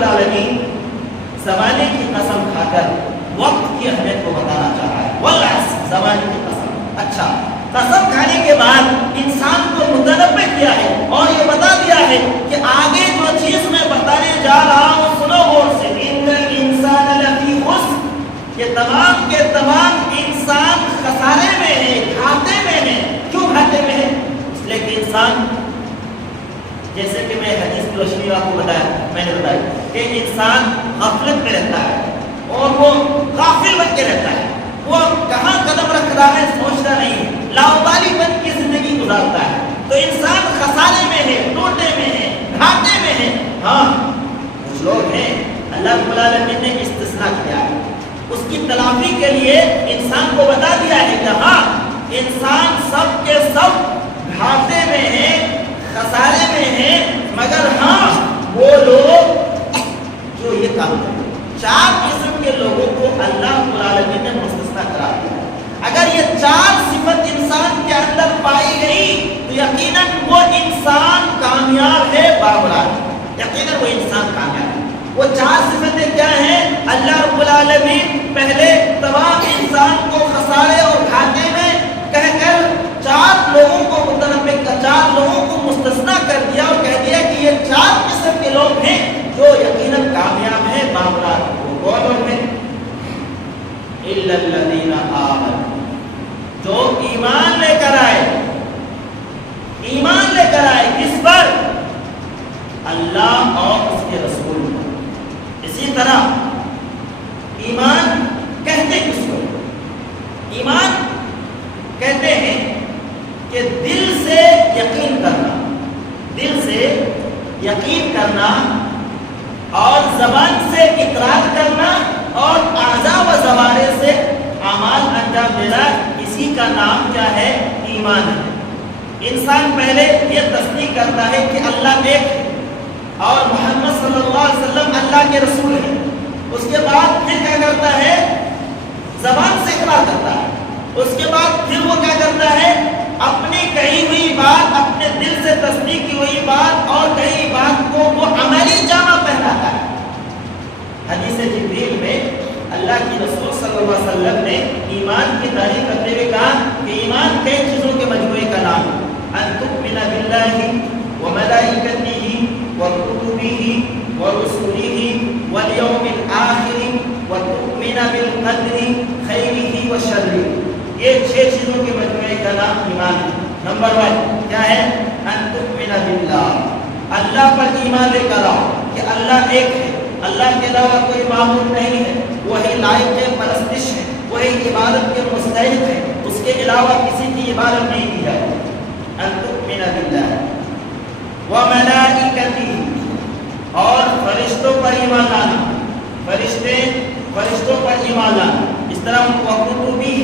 العالمین زمانے کی قسم کھا کر وقت کی اہمیت کو بتانا چاہ رہا ہے. والعصر، زمانے کی قسم. اچھا، قسم کھانے کے بعد انسان کو متنبہ کیا ہے اور یہ بتا دیا ہے کہ آگے جو چیز میں بتانے جا رہا ہوں سنو غور سے. ان الانسان لفی خسر، یہ تمام کے تمام انسان خسارے میں ہے، گھاٹے میں ہے. کیوں گھاٹے میں ہے؟ اس لیے کہ انسان، جیسے کہ میں حدیث کی روشنی آپ کو میں نے بتایا کہ انسان غفلت میں رہتا ہے اور وہ غافل بن کے رہتا ہے. وہ کہاں قدم رکھ رہا ہے سوچتا نہیں ہے، لاوبالی بن کی زندگی گزارتا ہے. تو انسان خسارے میں ہے، ٹوٹے میں ہے، گھاٹے میں ہے. ہاں کچھ لوگ ہیں اللہ رب العالمین نے استثناء کیا ہے، اس کی تلافی کے لیے انسان کو بتا دیا ہے کہ ہاں انسان سب کے سب گھاٹے میں ہے، خسارے میں ہے، مگر ہاں وہ لوگ جو یہ کام کرتے. 4 قسم کے لوگوں کو اللہ رب العالمین نے مستثنیٰ قرار دیا. اگر یہ 4 صفت انسان کے اندر پائی گئی تو یقیناً وہ انسان کامیاب ہے. بابرات، یقیناً وہ انسان کامیاب ہے. وہ 4 صفتیں کیا ہیں؟ اللہ رب العالمین پہلے تمام انسان کو خسارے اور گھاٹے میں کہہ کر 4 لوگوں کو متنبہ کر، 4 لوگوں کو مستثنیٰ کر دیا اور کہہ دیا کہ یہ 4 قسم کے لوگ ہیں جو یقیناً کامیاب ہیں. معاملات وہ کون لوگ ہیں؟ الا الذین آمنوا، جو ایمان لے کر آئے. ایمان لے کر آئے کس پر؟ اللہ اور اس کے رسول پر. اسی طرح ایمان کہتے کس کو؟ ایمان کہتے ہیں کہ دل سے یقین کرنا، دل سے یقین کرنا اور زبان سے اقرار کرنا اور اعضاء و جوارح سے اعمال انجام دینا، اسی کا نام کیا ہے؟ ایمان ہے. انسان پہلے یہ تصدیق کرتا ہے کہ اللہ ایک ہے اور محمد صلی اللہ علیہ وسلم اللہ کے رسول ہیں. اس کے بعد پھر کیا کرتا ہے؟ زبان سے اقرار کرتا ہے. اس کے بعد پھر وہ کیا کرتا ہے؟ اپنی کہی ہوئی بات، اپنے دل سے تصدیق کی ہوئی بات اور کہی بات کو وہ عملی جامہ پہناتا ہے. حدیث جبریل میں اللہ کی رسول صلی اللہ علیہ وسلم نے ایمان کی تعریف کرتے ہوئے کہا کہ ایمان کئی چیزوں کے مجموعے کا نام ہے. ان تؤمن باللہ وملائکتہ وکتبہ ورسلہ والیوم الآخر وتؤمن بالقدر خیرہ وشرہ. یہ 6 چیزوں کے مجموعے کا نام ایمان ہے. نمبر 1 کیا ہے؟ ان تؤمن باللہ، اللہ پر ایمان لے کر آؤ کہ اللہ ایک ہے، اللہ کے علاوہ کوئی معبود نہیں ہے، وہی لائق ہے، پرستش ہے، وہی عبادت کے مستحق ہے، اس کے علاوہ کسی کی عبادت نہیں کی جائے. ان تؤمن باللہ وملائکتہ، اور فرشتوں پر ایمان لانا، فرشتوں پر ایمان لانا. اس طرح وکتبہ،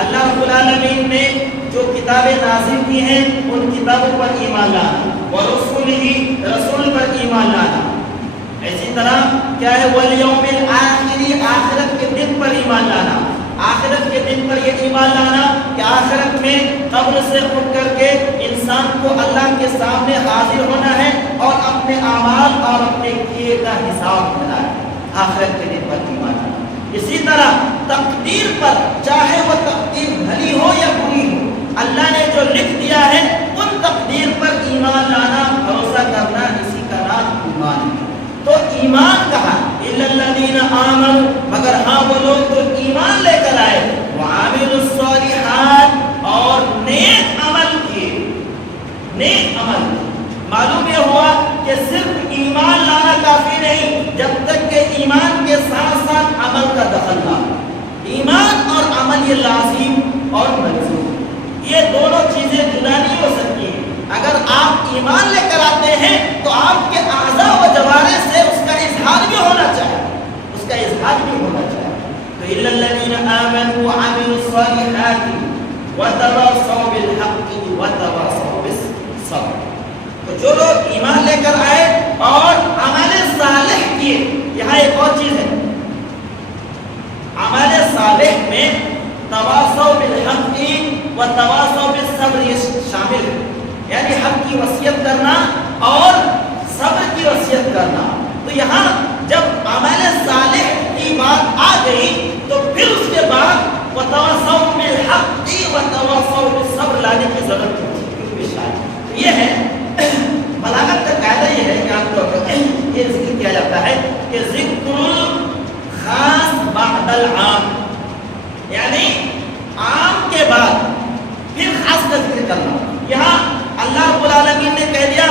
اللہ رب العالمین نے جو کتابیں نازل کی ہیں ان کتابوں پر ایمان لانا. ورسلہ، رسول پر ایمان لانا. اسی طرح کیا ہے؟ والیوم الآخر، آخرت کے دن پر ایمان لانا. آخرت کے دن پر یہ ایمان لانا کہ آخرت میں قبر سے اٹھ کر کے انسان کو اللہ کے سامنے حاضر ہونا ہے اور اپنے اعمال اور اپنے کیے کا حساب دینا ہے. آخرت کے دن پر ایمان لانا. اسی طرح تقدیر پر، چاہے وہ تقدیر بھلی ہو یا بری ہو، اللہ نے جو لکھ دیا ہے ان تقدیر پر ایمان لانا، بھروسہ کرنا، اسی کا نام ایمان ہے. تو ایمان کہا الا الذین آمنوا، مگر ہاں وہ لوگ جو ایمان لے کر آئے، وعملوا الصالحات، اور نیک عمل کیے. نیک عمل، معلوم یہ ہوا کہ صرف ایمان لانا کافی نہیں جب تک کہ ایمان کے ساتھ ساتھ عمل کا دخل نہ ہو. ایمان اور عمل یہ لازم اور ملزوم، یہ دونوں چیزیں جدا نہیں ہو سکتی ہیں. اگر آپ ایمان لے کر آتے ہیں تو آپ کے اعضاء و جوارح سے اس کا اظہار بھی ہونا چاہیے، اس کا اظہار بھی ہونا چاہیے. تو الا الذین آمنوا وعملوا الصالحات وتواصوا بالحق وتواصوا بالصبر. تو جو لوگ ایمان لے کر آئے اور عمل صالح کیے، یہاں ایک اور چیز ہے، عمل صالح میں تواصوا بالحق وتواصوا بالصبر یہ شامل ہے. یعنی حق کی وصیت کرنا اور صبر کی وصیت کرنا. تو یہاں جب اعمال صالح کی بات آ گئی تو پھر اس کے بعد وتواصوا بالحق وتواصوا بالصبر لانے کی ضرورت ہے. یہ ہے بلاغت کا قاعدہ. یہ ہے کہ آپ کو یہ ذکر کیا جاتا ہے کہ ذکر الخاص بعد العام، یعنی عام کے بعد پھر خاص کا ذکر کرنا. یہاں اللہ رب العالمین نے کہہ دیا